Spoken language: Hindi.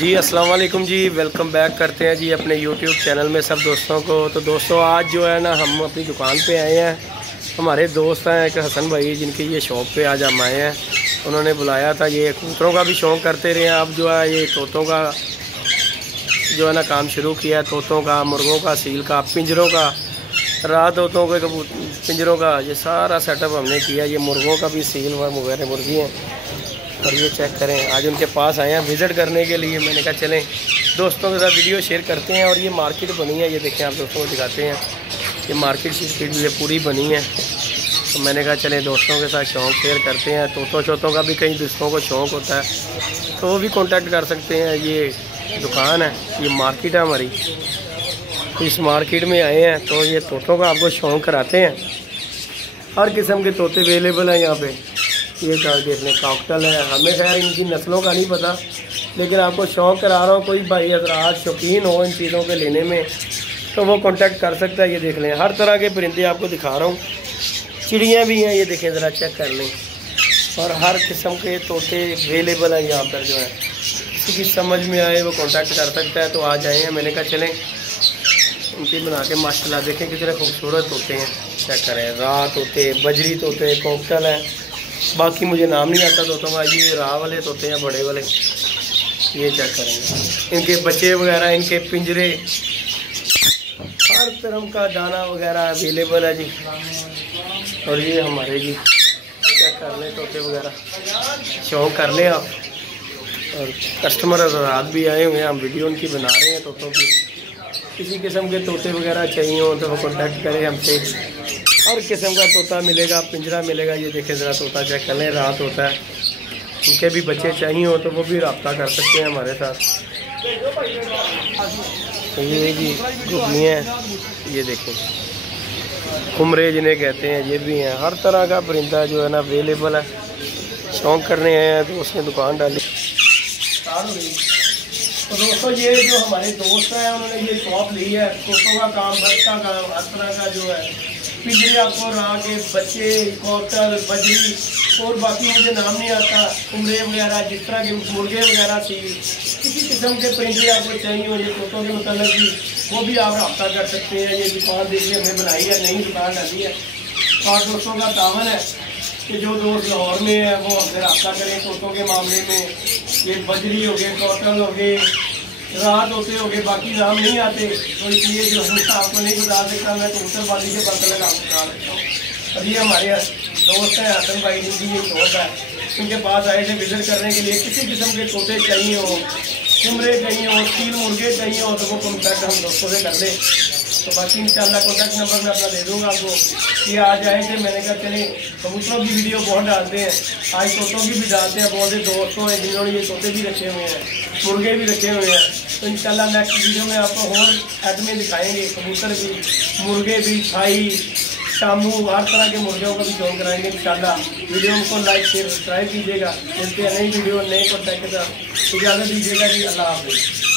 जी अस्सलाम वालेकुम जी, वेलकम बैक करते हैं जी अपने यूट्यूब चैनल में सब दोस्तों को। तो दोस्तों आज जो है ना हम अपनी दुकान पे आए हैं। हमारे दोस्त हैं एक हसन भाई, जिनकी ये शॉप पे आज हम आए हैं। उन्होंने बुलाया था। ये कबूतरों का भी शौक़ करते रहे हैं, अब जो है ये तोतों का जो है ना काम शुरू किया है। तोतों का, मुर्गों का, सील का, पिंजरों का, रात तोतों के पिंजरों का ये सारा सेटअप हमने किया। ये मुर्गों का भी सील वगैरह मुर्गी हैं। और ये चेक करें, आज उनके पास आए हैं विज़िट करने के लिए। मैंने कहा चलें दोस्तों के साथ वीडियो शेयर करते हैं। और ये मार्केट बनी है, ये देखें आप दोस्तों को दिखाते हैं। ये मार्केट स्ट्रीट ये पूरी बनी है। तो मैंने कहा चलें दोस्तों के साथ शौक़ शेयर करते हैं। तोतों शोतों का भी कई दोस्तों को शौक़ होता है, तो वो भी कांटेक्ट कर सकते हैं। ये दुकान है, ये मार्केट है हमारी। तो इस मार्केट में आए हैं तो ये तोतों का आपको शौक़ कराते हैं। हर किस्म के तोते अवेलेबल हैं यहाँ पे। ये देख लें, कॉकटेल है। हमें खैर इनकी नस्लों का नहीं पता, लेकिन आपको शौक़ करा रहा हूँ। कोई भाई हज़रात शौकीन हो इन चीज़ों के लेने में तो वो कांटेक्ट कर सकता है। ये देख लें, हर तरह के परिंदे आपको दिखा रहा हूँ। चिड़ियाँ भी हैं, ये देखें ज़रा चेक कर लें। और हर किस्म के तोते अवेलेबल हैं यहाँ पर। जो है किसी की समझ में आए वो कांटेक्ट कर सकता है। तो आज आए हैं, मैंने कहा चलें उनकी बना के माशाल्लाह देखें कितने खूबसूरत तोते हैं। चेक करें, रात तोते, बजरी तोते, कॉकटेल है। बाकी मुझे नाम नहीं आता तोतों का। ये राह वाले तोते हैं, बड़े वाले। ये चेक करेंगे, इनके बच्चे वगैरह, इनके पिंजरे, हर तरह का दाना वगैरह अवेलेबल है जी। और ये हमारे जी चेक कर लें तोते वगैरह, शौक़ कर लें आप। और कस्टमर रात भी आए हुए हैं, हम वीडियो उनकी बना रहे हैं तोतों की। किसी किस्म के तोते वगैरह चाहिए हो तो वो कॉन्टैक्ट करें हमसे। हर किस्म का तोता मिलेगा, पिंजरा मिलेगा। ये देखें ज़रा तोता चेक कर लें, रात होता है। उनके भी बच्चे चाहिए हो तो वो भी रब्ता कर सकते हैं हमारे साथ। तो ये जी घुगनी है, ये देखें कुमरे जिन्हें कहते हैं, ये भी हैं। हर तरह का परिंदा जो है ना अवेलेबल है। शौक़ करने आए हैं तो उसने दुकान डाली। तो दोस्तों ये जो हमारे दोस्त हैं उन्होंने ये शॉप ली है। तोतों का काम, बर्ड का काम, हर तरह का जो है। पिंजरे आपको राह के बच्चे, कॉकटेल, बजरी और बाकी मुझे नाम नहीं आता, कुमरे वगैरह, जिस तरह के मुर्गे वगैरह थी, किसी किस्म के पिंजरे आपको चाहिए हो ये तोतों के मतलब भी, वो भी आप रब्ता कर सकते हैं। ये दुकान देखिए हमने बनाई है, नई दुकान डाली है। और दोस्तों का दामन है कि जो दोस्त लाहौर में है वो हमसे रब्ता करें तोतों के मामले में। ये बजरी हो गए, कॉकटेल हो गए, रात होते हो गए, बाकी नाम नहीं आते। तो इसलिए जो हमेशा आपको नहीं बता सकता, मैं कबूतरबाजी के बदले आपको बता सकता हूँ। और ये हमारे दोस्त हैं हसन भाई, जिनकी ये शौक है। उनके पास आए थे विजिट करने के लिए। किसी किस्म के तोते चाहिए हो, कुमरे चाहिए हो, सील मुर्गे चाहिए हो तो वो कॉन्टैक्ट हम दोस्तों से कर लें। तो बाकी इंशाल्लाह कॉन्टैक्ट नंबर मैं अपना दे दूँगा आपको। ये आज आए थे, मैंने कहा चले कबूतरों की वीडियो बहुत डालते हैं, आज तोतों की भी डालते हैं। बहुत से दोस्तों हैं जिन्होंने ये तोते भी रखे हुए हैं, मुर्गे भी रखे हुए हैं। तो इंशाल्लाह नेक्स्ट वीडियो में आपको और आइटमें दिखाएंगे। कबूतर भी, मुर्गे भी, छाई, शामू, हर तरह के मुर्गियों का भी शौक कराएंगे इंशाल्लाह। वीडियो को लाइक शेयर सब्सक्राइब कीजिएगा। मिलते हैं नई वीडियो नए कॉन्टैक्ट के साथ। इजाज़त दीजिएगा जी, अल्लाह हाफ़िज़।